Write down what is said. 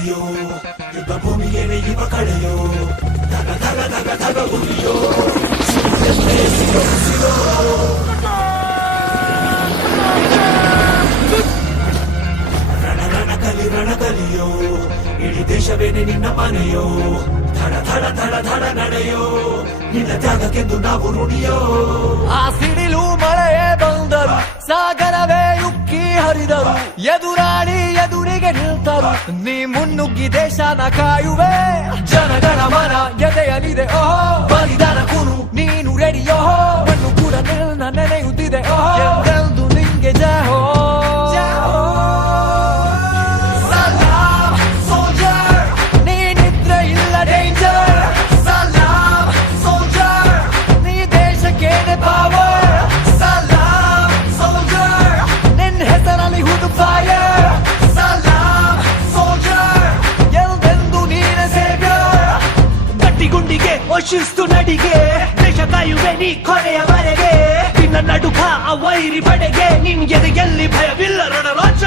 ಧ್ವನಿಯೋ ಯುದ್ಧ ಭೂಮಿಯೇನೆ ಯುವ ಕಳೆಯೋ ಧಗ ಧಗ ಧಗ ಧಗ ಉರಿಯೋ ರಣಕಲಿಯೋ ಇಡೀ ದೇಶವೇನೆ ನಿನ್ನ ಮನೆಯೋ ಧಡ ಧಡ ಧಡ ಧಡ ನಡೆಯೋ ನಿನ್ನ ತ್ಯಾಗಕ್ಕೆಂದು ನಾವು ಋಣಿಯೋ. ಆ ಸಿಡಿಲು ಮಳೆಯೇ ಬಂದರು, ಸಾಗರವೇ ಉಕ್ಕಿ ಹರಿದರು, ಎದುರಾಳಿ ಎದುರಿಗೆ ನಿಲ್ತರು, ನೀ ಮುನ್ನುಗ್ಗಿ ದೇಶನ ಕಾಯುವೆ. ಜನಗಣ ಮನ ಎದೆಯಲಿದೆ ಓಹೋ, ಬಲಿದಾನ ಕುರು ನೀನು ರೆಡಿಯೋ, ಮಣ್ಣು ಕೂಡ ನಿನ್ನ ನೆನೆಯುತ್ತಿದೆ ಓಹೋ, ಎಂದೆಂದು ನಿಂಗೆ ಜಹೋ. ಶಿಸ್ತು ನಡಿಗೆ ದೇಶ ಕಾಯುವೆ ನೀ ಕೊನೆಯವರೆಗೆ, ನಿನ್ನ ನಡುಕ ಆ ವೈರಿ ಪಡೆಗೆ, ನಿನ್ಗೆದೆ ಎಲ್ಲಿ ಭಯವಿಲ್ಲ ರಣರಾಜ.